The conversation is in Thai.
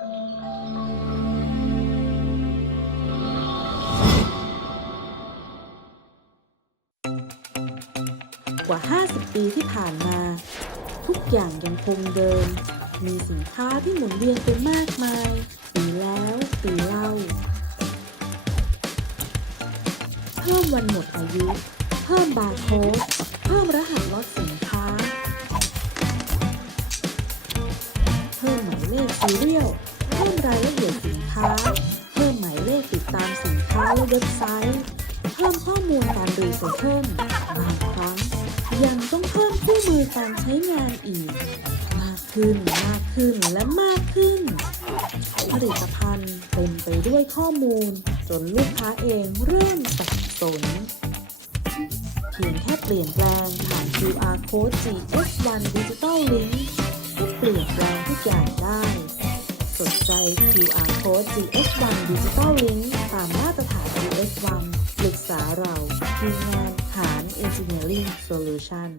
กว่า 50 ปีที่ผ่านมา ทุกอย่างยังคงเดิม มีสินค้าที่หมุนเวียนไปมากมาย ปีแล้วปีเล่า เพิ่มวันหมดอายุ เพิ่มบาร์โค้ดเพิ่มรหัสลดสินค้า เพิ่มหมายเลขซีเรียล ดตามสินค้าและเว็บไซต์ เพิ่มข้อมูลการรีไซเคิลบางครั้ง ยังต้องเพิ่มคู่มือการใช้งานอีก มากขึ้นมากขึ้นและมากขึ้น ผลิตภัณฑ์เต็มไปด้วยข้อมูล จนลูกค้าเองเริ่มสับสนเพียงแค่เปลี่ยนแปลงผ่าน QR Code GS1 Digital Link ก็เปลี่ยนแปลงทุกอย่างได้ สนใจ QR Code GS1 Digital Link ตาม ความปรึกษาเราทีมงานหาร Engineering Solution